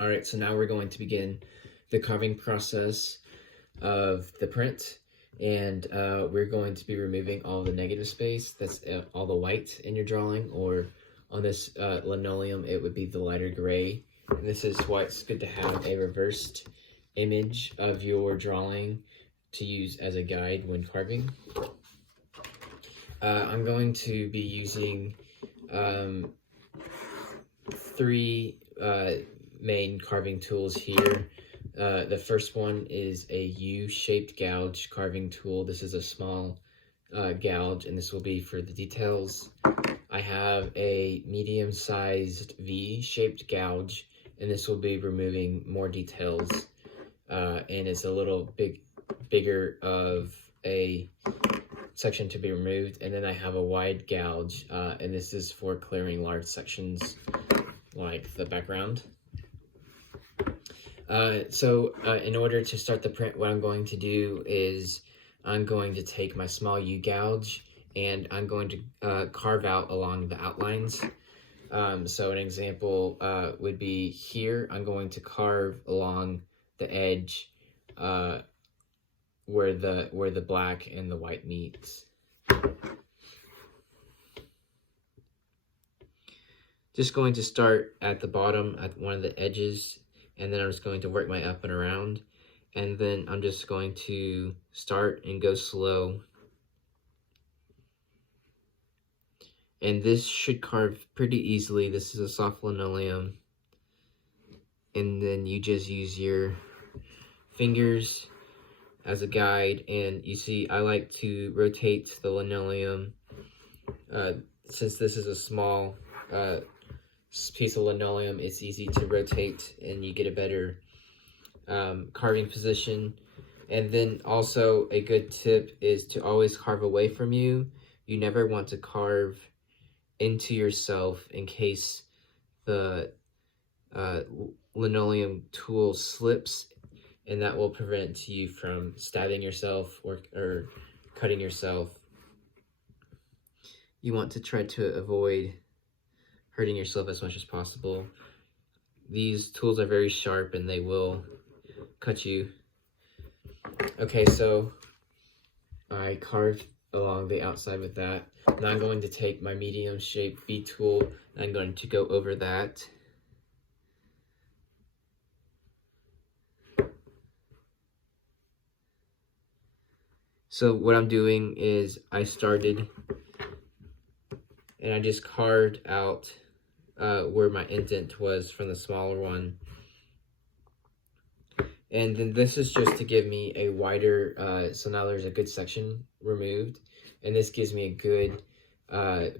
All right, so now we're going to begin the carving process of the print, and we're going to be removing all the negative space. That's all the white in your drawing, or on this linoleum, it would be the lighter gray. And this is why it's good to have a reversed image of your drawing to use as a guide when carving. I'm going to be using three main carving tools here. The first one is a U-shaped gouge carving tool. This is a small gouge, and this will be for the details. I have a medium-sized V-shaped gouge, and this will be removing more details, and it's a little bigger of a section to be removed. And then I have a wide gouge, and this is for clearing large sections like the background. In order to start the print, what I'm going to do is I'm going to take my small U-gouge and I'm going to carve out along the outlines. So an example would be here. I'm going to carve along the edge where the black and the white meets. Just going to start at the bottom at one of the edges, and then I'm just going to work my up and around, and then I'm just going to start and go slow. And this should carve pretty easily. This is a soft linoleum, and then you just use your fingers as a guide. And you see, I like to rotate the linoleum. Since this is a small piece of linoleum, it's easy to rotate and you get a better carving position. And then also a good tip is to always carve away from you. You never want to carve into yourself in case the linoleum tool slips, and that will prevent you from stabbing yourself or cutting yourself. You want to try to avoid hurting yourself as much as possible. These tools are very sharp and they will cut you. Okay, so I carved along the outside with that. Now I'm going to take my medium shaped V tool and I'm going to go over that. So what I'm doing is I started and I just carved out where my indent was from the smaller one. And then this is just to give me a wider, so now there's a good section removed. And this gives me a good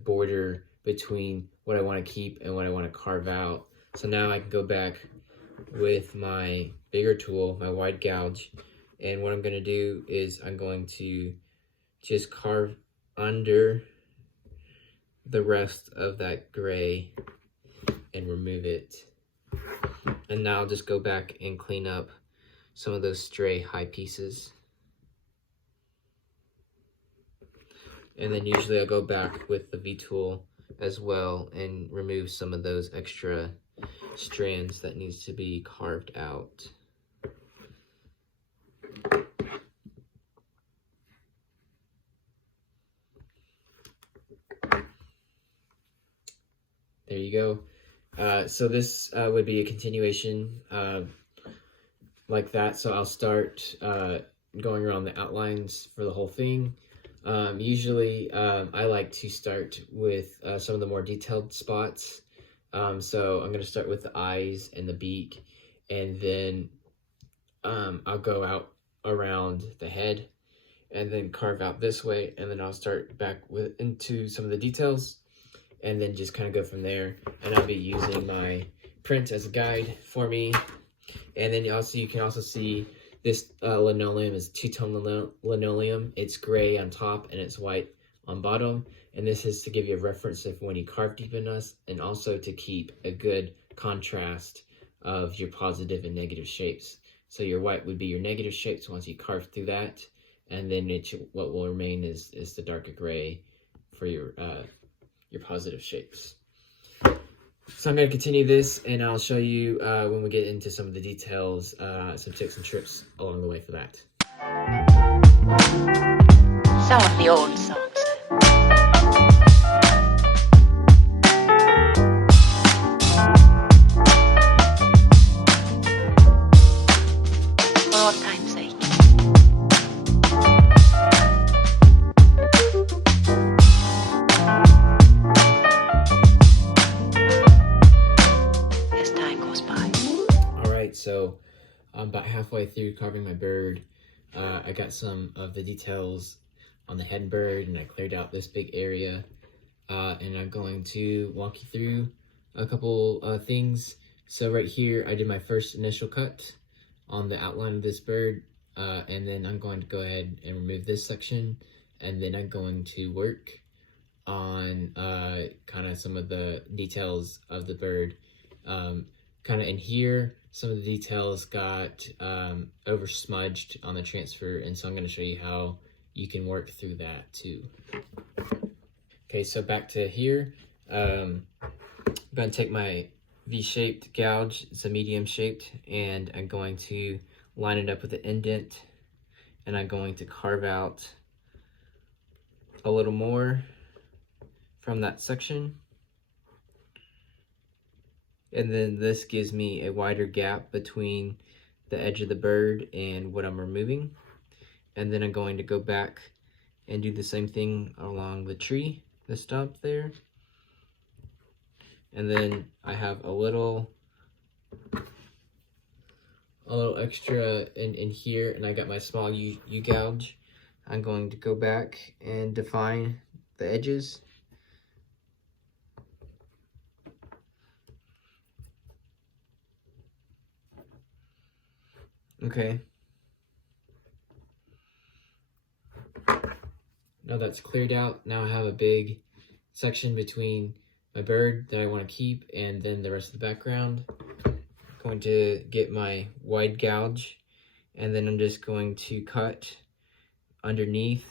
border between what I want to keep and what I want to carve out. So now I can go back with my bigger tool, my wide gouge. And what I'm going to do is I'm going to just carve under the rest of that gray and remove it. And now I'll just go back and clean up some of those stray high pieces. And then usually I'll go back with the V tool as well and remove some of those extra strands that needs to be carved out. There you go. So this would be a continuation like that. So I'll start going around the outlines for the whole thing. Usually I like to start with some of the more detailed spots. So I'm going to start with the eyes and the beak, and then I'll go out around the head and then carve out this way, and then I'll start back into some of the details and then just kind of go from there. And I'll be using my print as a guide for me. And then you can also see this linoleum is two-tone linoleum. It's gray on top and it's white on bottom. And this is to give you a reference of when you carve deep enough, and also to keep a good contrast of your positive and negative shapes. So your white would be your negative shapes once you carve through that, and then what will remain is the darker gray for your positive shapes. So I'm going to continue this, and I'll show you when we get into some of the details, some tips and trips along the way for that. Some of the old songs. For old time's sake. As time goes by. Alright, so I'm about halfway through carving my bird. I got some of the details on the head bird, and I cleared out this big area. And I'm going to walk you through a couple things. So right here, I did my first initial cut on the outline of this bird, and then I'm going to go ahead and remove this section, and then I'm going to work on kind of some of the details of the bird. Kind of in here, some of the details got over smudged on the transfer, and so I'm going to show you how you can work through that too. Okay, so back to here. I'm going to take my V-shaped gouge, it's a medium shaped, and I'm going to line it up with the indent, and I'm going to carve out a little more from that section. And then this gives me a wider gap between the edge of the bird and what I'm removing. And then I'm going to go back and do the same thing along the tree, the stump there. And then I have a little extra in here, and I got my small U gouge. I'm going to go back and define the edges. Okay. Now that's cleared out, now I have a big section between my bird that I want to keep and then the rest of the background. I'm going to get my wide gouge, and then I'm just going to cut underneath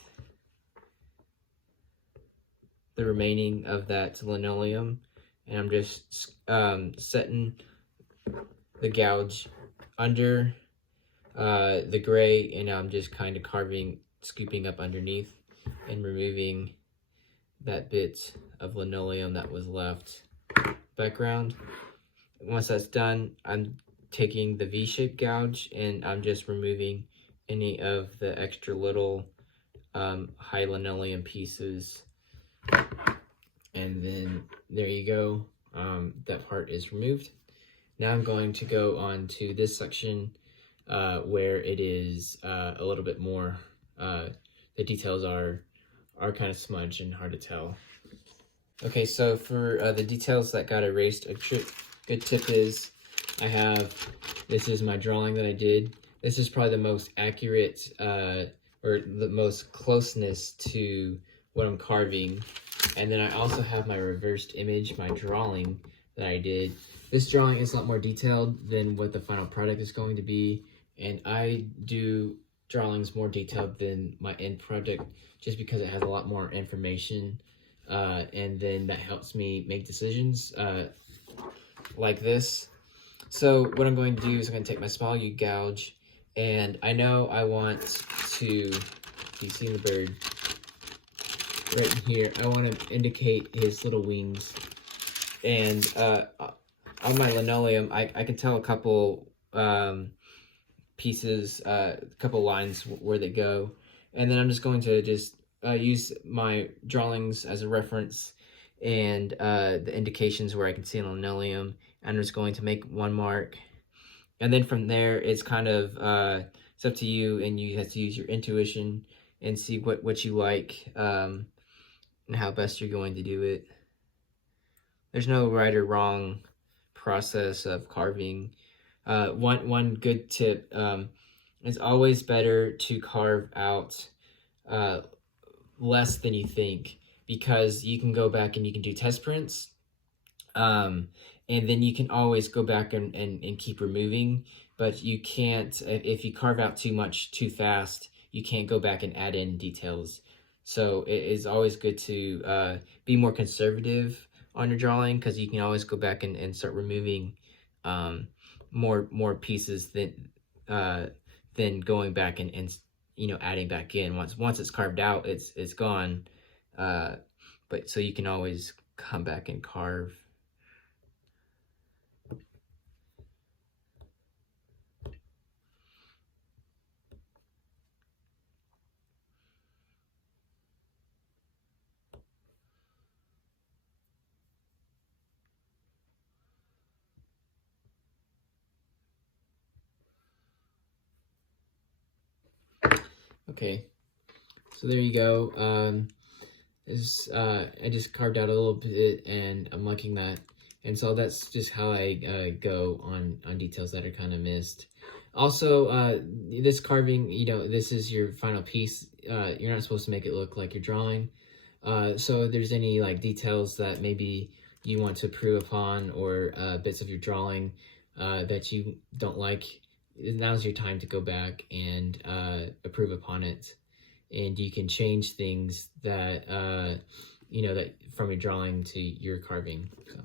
the remaining of that linoleum, and I'm just setting the gouge under the gray, and I'm just kind of scooping up underneath and removing that bit of linoleum that was left background. Once that's done, I'm taking the V-shaped gouge and I'm just removing any of the extra little high linoleum pieces. And then there you go, that part is removed. Now I'm going to go on to this section where it is a little bit more, the details are kind of smudged and hard to tell. Okay, so for the details that got erased, a good tip is this is my drawing that I did. This is probably the most accurate or the most closeness to what I'm carving. And then I also have my reversed image, my drawing that I did. This drawing is a lot more detailed than what the final product is going to be. And I do drawings more detailed than my end product just because it has a lot more information. And then that helps me make decisions like this. So what I'm going to do is I'm going to take my small U gouge, and I know I want to, you see the bird right in here, I want to indicate his little wings. And on my linoleum, I can tell a couple pieces, a couple lines where they go. And then I'm just going to use my drawings as a reference and the indications where I can see on linoleum. I'm just going to make one mark. And then from there, it's kind of, it's up to you, and you have to use your intuition and see what you like and how best you're going to do it. There's no right or wrong process of carving. One good tip, it's always better to carve out less than you think, because you can go back and you can do test prints, and then you can always go back and keep removing, but you can't, if you carve out too much too fast, you can't go back and add in details. So it is always good to be more conservative on your drawing, because you can always go back and start removing more pieces than going back and adding back in. Once it's carved out, it's gone. But so you can always come back and carve. Okay, so there you go. I just carved out a little bit, and I'm liking that. And so that's just how I go on details that are kind of missed. Also, this carving, this is your final piece. You're not supposed to make it look like you're drawing. So if there's any like details that maybe you want to improve upon, or bits of your drawing that you don't like, now's your time to go back and improve upon it. And you can change things that that from your drawing to your carving. So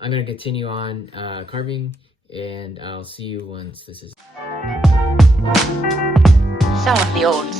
I'm going to continue on carving, and I'll see you once this is Some of the old